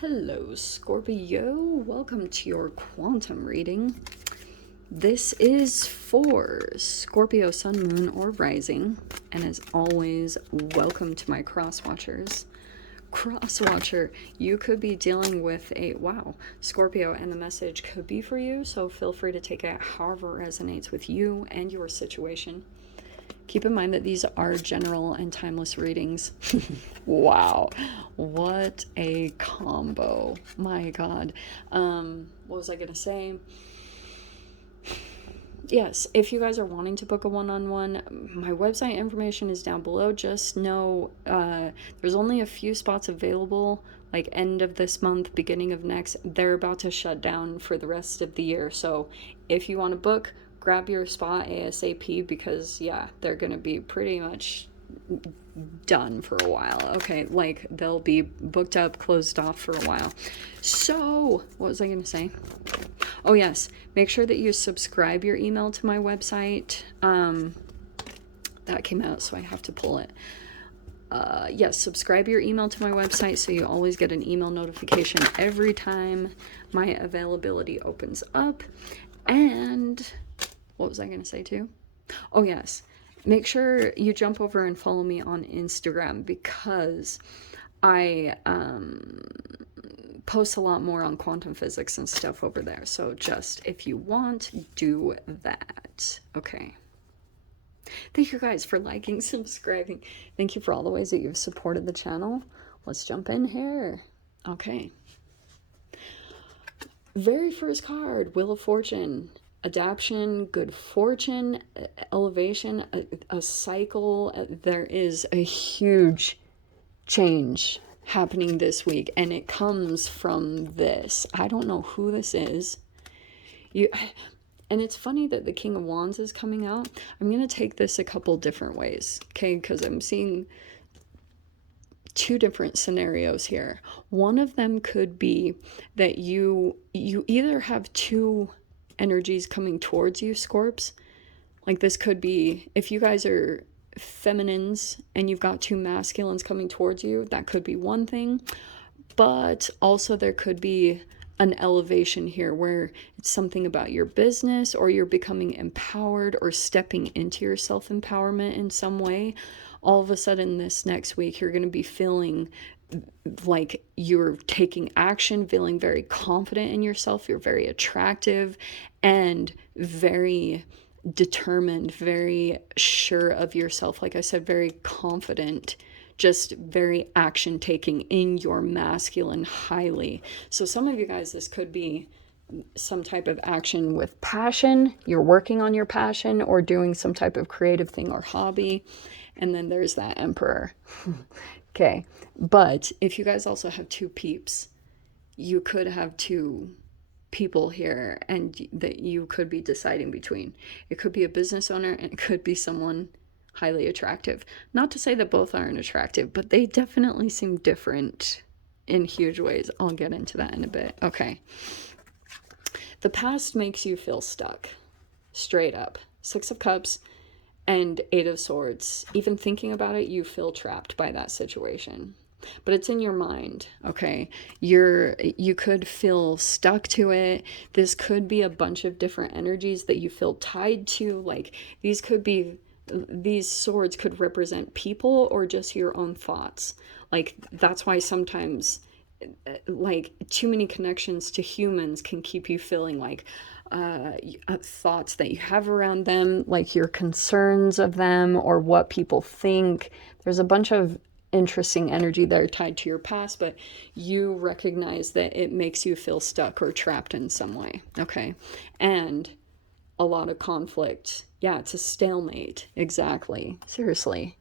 Hello, Scorpio. Welcome to your quantum reading. This is for Scorpio, Sun, Moon, or Rising. And as always, welcome to my cross watchers. Cross watcher, you could be dealing with a Scorpio, and the message could be for you. So feel free to take it however resonates with you and your situation. Keep in mind that these are general and timeless readings. Wow, what a combo. My God. What was I going to say? Yes, if you guys are wanting to book a one-on-one, my website information is down below. Just know there's only a few spots available, like end of this month, beginning of next. They're about to shut down for the rest of the year. So if you want to book, grab your spot ASAP because, yeah, they're going to be pretty much done for a while. Okay, like they'll be booked up, closed off for a while. So, what was I going to say? Oh, yes. Make sure that you subscribe your email to my website. That came out, so I have to pull it. Yes, subscribe your email to my website so you always get an email notification every time my availability opens up. And what was I going to say too? Oh, yes. Make sure you jump over and follow me on Instagram because I post a lot more on quantum physics and stuff over there. So just if you want, do that. Okay. Thank you guys for liking, subscribing. Thank you for all the ways that you've supported the channel. Let's jump in here. Okay. Very first card, Wheel of Fortune. Adaption, good fortune, elevation, a cycle. There is a huge change happening this week, and it comes from this. I don't know who this is. And it's funny that the King of Wands is coming out. I'm going to take this a couple different ways, okay? Because I'm seeing two different scenarios here. One of them could be that you either have two energies coming towards you, Scorps. Like this could be, if you guys are feminines and you've got two masculines coming towards you, that could be one thing. But also there could be an elevation here where it's something about your business, or you're becoming empowered or stepping into your self-empowerment in some way. All of a sudden this next week you're going to be feeling like you're taking action, feeling very confident in yourself. You're very attractive and very determined, very sure of yourself. Like I said, very confident, just very action taking in your masculine highly. So some of you guys, this could be some type of action with passion. You're working on your passion or doing some type of creative thing or hobby. And then there's that Emperor. Okay. But if you guys also have two peeps, you could have two people here and that you could be deciding between. It could be a business owner and it could be someone highly attractive. Not to say that both aren't attractive, but they definitely seem different in huge ways. I'll get into that in a bit. Okay. The past makes you feel stuck. Straight up. Six of Cups and Eight of Swords. Even thinking about it, you feel trapped by that situation. But it's in your mind, okay? You could feel stuck to it. This could be a bunch of different energies that you feel tied to. Like these swords could represent people or just your own thoughts. Like that's why sometimes like too many connections to humans can keep you feeling like thoughts that you have around them, like your concerns of them or what people think. There's a bunch of interesting energy that are tied to your past, but you recognize that it makes you feel stuck or trapped in some way. Okay. And a lot of conflict. Yeah, it's a stalemate. Exactly. Seriously.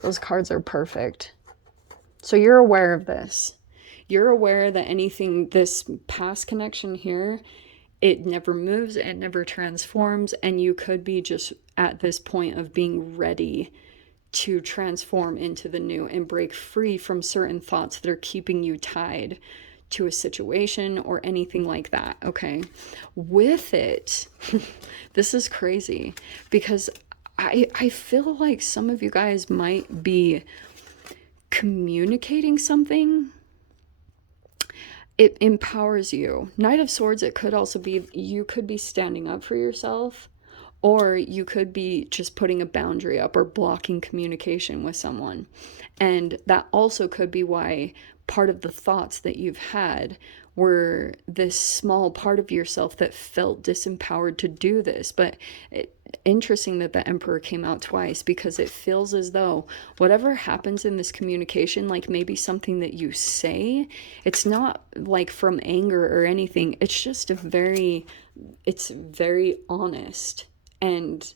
Those cards are perfect. So you're aware of this. You're aware that anything, this past connection here, it never moves, it never transforms, and you could be just at this point of being ready to transform into the new and break free from certain thoughts that are keeping you tied to a situation or anything like that. Okay. With it, this is crazy because I feel like some of you guys might be communicating something it empowers you. Knight of Swords, it could also be, you could be standing up for yourself, or you could be just putting a boundary up or blocking communication with someone. And that also could be why part of the thoughts that you've had were this small part of yourself that felt disempowered to do this. But interesting that the Emperor came out twice, because it feels as though whatever happens in this communication, like maybe something that you say, it's not like from anger or anything. It's just it's very honest, and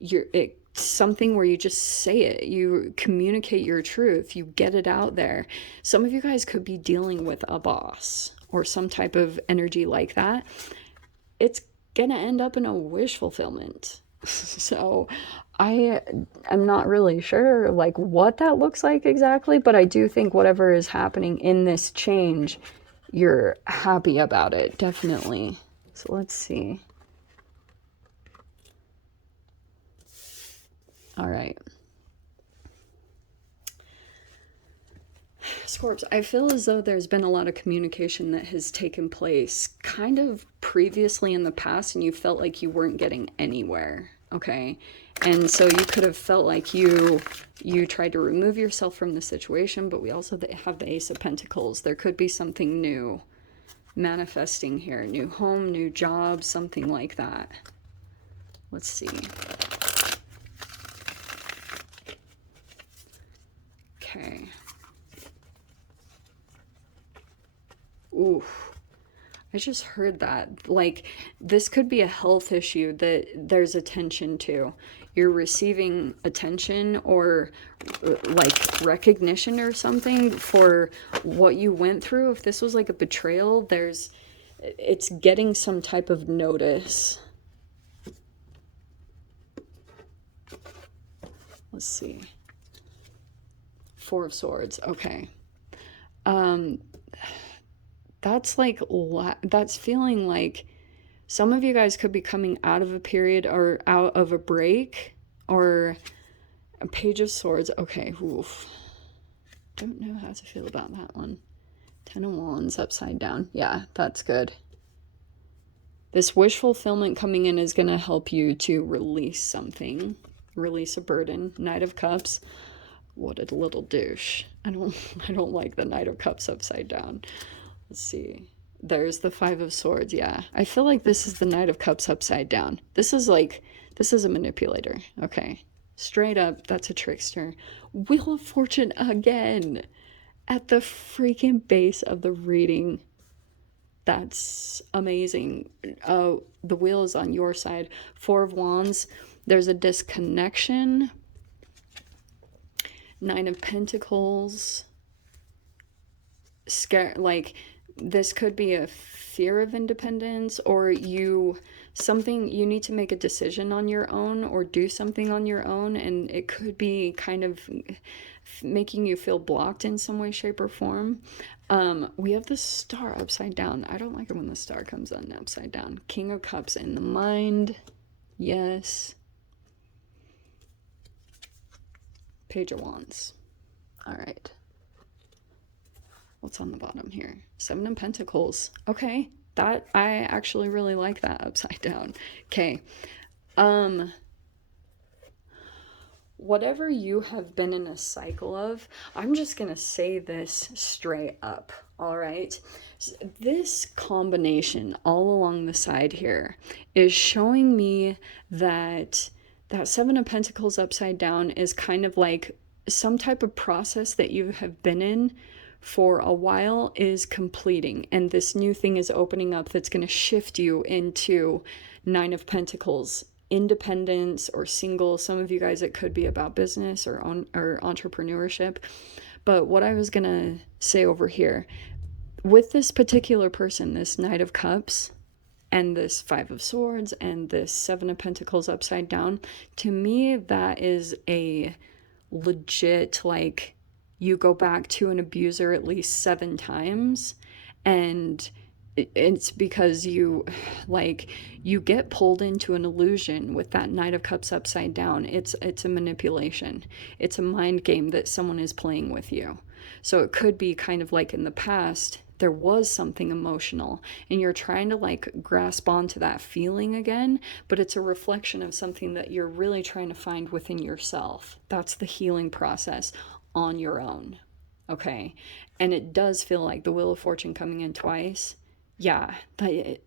it's something where you just say it, you communicate your truth, you get it out there. Some of you guys could be dealing with a boss or some type of energy like that. It's gonna end up in a wish fulfillment. So I'm not really sure like what that looks like exactly, but I do think whatever is happening in this change, you're happy about it, definitely. So let's see. All right. Scorps, I feel as though there's been a lot of communication that has taken place kind of previously in the past, and you felt like you weren't getting anywhere, okay? And so you could have felt like you tried to remove yourself from the situation, but we also have the Ace of Pentacles. There could be something new manifesting here. New home, new job, something like that. Let's see. Okay. Ooh, I just heard that. Like, this could be a health issue that there's attention to. You're receiving attention or like recognition or something for what you went through. If this was like a betrayal, it's getting some type of notice. Let's see. Four of Swords. Okay. That's like, that's feeling like some of you guys could be coming out of a period or out of a break, or a Page of Swords. Okay. Oof. Don't know how to feel about that one. 10 of Wands upside down. Yeah, that's good. This wish fulfillment coming in is going to help you to release something, release a burden. Knight of Cups. What a little douche. I don't like the Knight of Cups upside down. Let's see. There's the Five of Swords. Yeah. I feel like this is the Knight of Cups upside down. This is a manipulator. Okay. Straight up, that's a trickster. Wheel of Fortune again at the freaking base of the reading. That's amazing. Oh, the wheel is on your side. Four of Wands. There's a disconnection. Nine of Pentacles. Like, this could be a fear of independence, or you need to make a decision on your own or do something on your own, and it could be kind of making you feel blocked in some way, shape, or form. We have the Star upside down. I don't like it when the Star comes on upside down. King of Cups in the mind. Yes. Page of Wands. All right. What's on the bottom here? Seven of Pentacles. Okay, that I actually really like that upside down. Okay. Whatever you have been in a cycle of, I'm just going to say this straight up, all right? This combination all along the side here is showing me that Seven of Pentacles upside down is kind of like some type of process that you have been in for a while is completing, and this new thing is opening up that's going to shift you into Nine of Pentacles, independence or single. Some of you guys, it could be about business or entrepreneurship. But what I was going to say over here, with this particular person, this Knight of Cups and this Five of Swords and this Seven of Pentacles upside down, to me, that is a legit, like, you go back to an abuser at least 7 times, and it's because you get pulled into an illusion with that Knight of Cups upside down. It's a manipulation. It's a mind game that someone is playing with you. So it could be kind of like in the past, there was something emotional, and you're trying to like grasp onto that feeling again, but it's a reflection of something that you're really trying to find within yourself. That's the healing process on your own. Okay. And it does feel like the Wheel of Fortune coming in twice. Yeah.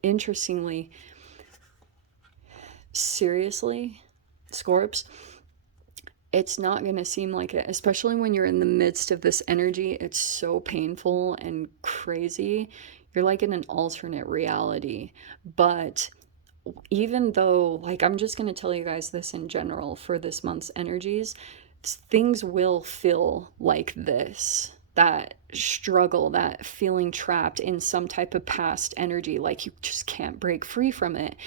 Interestingly, seriously, Scorps, it's not going to seem like it, especially when you're in the midst of this energy. It's so painful and crazy. You're like in an alternate reality. But even though, like, I'm just going to tell you guys this in general for this month's energies, things will feel like this. That struggle, that feeling trapped in some type of past energy, like you just can't break free from it.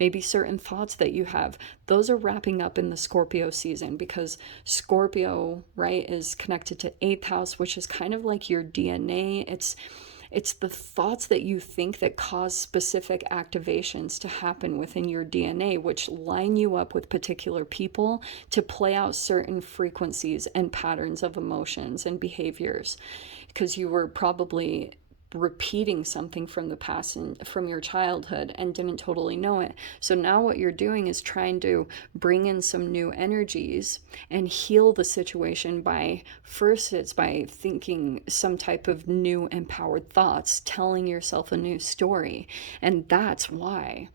Maybe certain thoughts that you have, those are wrapping up in the Scorpio season, because Scorpio, right, is connected to 8th house, which is kind of like your DNA. It's the thoughts that you think that cause specific activations to happen within your DNA, which line you up with particular people to play out certain frequencies and patterns of emotions and behaviors, because you were probably repeating something from the past and from your childhood and didn't totally know it. So now what you're doing is trying to bring in some new energies and heal the situation by, first it's by thinking some type of new empowered thoughts, telling yourself a new story. And that's why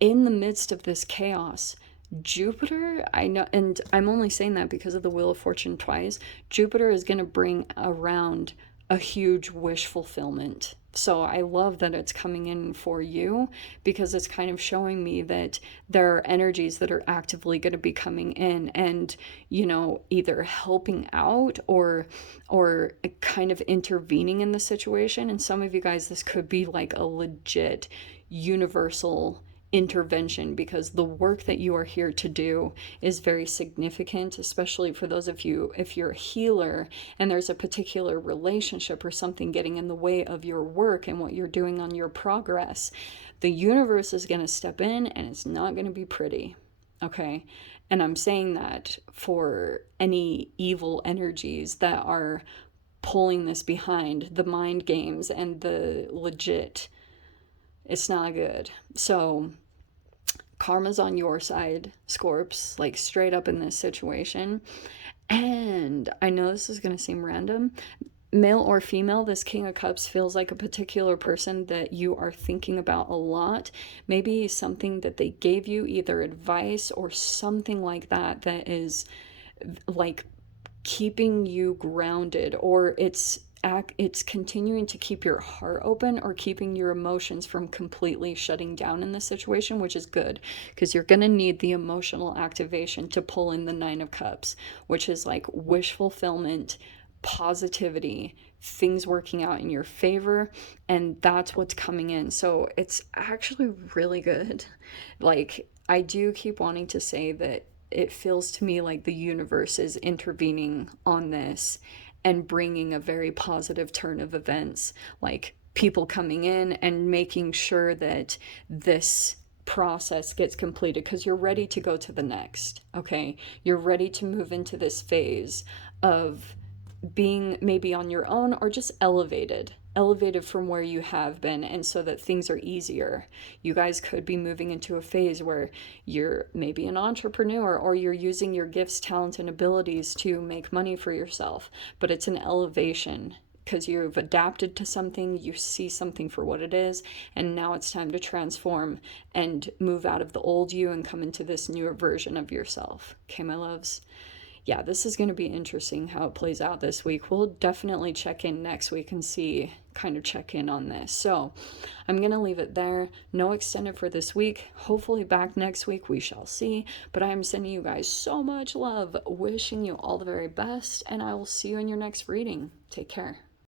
in the midst of this chaos, Jupiter, I know, and I'm only saying that because of the Wheel of Fortune twice, Jupiter is going to bring around a huge wish fulfillment. So I love that it's coming in for you, because it's kind of showing me that there are energies that are actively going to be coming in and, you know, either helping out or kind of intervening in the situation. And some of you guys, this could be like a legit universal intervention, because the work that you are here to do is very significant, especially for those of you, if you're a healer and there's a particular relationship or something getting in the way of your work and what you're doing on your progress. The universe is going to step in, and it's not going to be pretty. Okay. And I'm saying that for any evil energies that are pulling this behind, the mind games and the legit, it's not good. So karma's on your side, Scorps, like straight up in this situation. And I know this is going to seem random. Male or female, this King of Cups feels like a particular person that you are thinking about a lot. Maybe something that they gave you, either advice or something like that, that is like keeping you grounded, or it's continuing to keep your heart open or keeping your emotions from completely shutting down in this situation, which is good, because you're going to need the emotional activation to pull in the 9 of Cups, which is like wish fulfillment, positivity, things working out in your favor, and that's what's coming in. So it's actually really good. Like, I do keep wanting to say that it feels to me like the universe is intervening on this and bringing a very positive turn of events, like people coming in and making sure that this process gets completed, because you're ready to go to the next. Okay, you're ready to move into this phase of being maybe on your own, or just elevated from where you have been, and so that things are easier. You guys could be moving into a phase where you're maybe an entrepreneur, or you're using your gifts, talent, and abilities to make money for yourself, but it's an elevation because you've adapted to something, you see something for what it is, and now it's time to transform and move out of the old you and come into this newer version of yourself. Okay, my loves? Yeah, this is going to be interesting how it plays out this week. We'll definitely check in next week and check in on this. So I'm going to leave it there. No extended for this week. Hopefully back next week. We shall see. But I'm sending you guys so much love, wishing you all the very best, and I will see you in your next reading. Take care.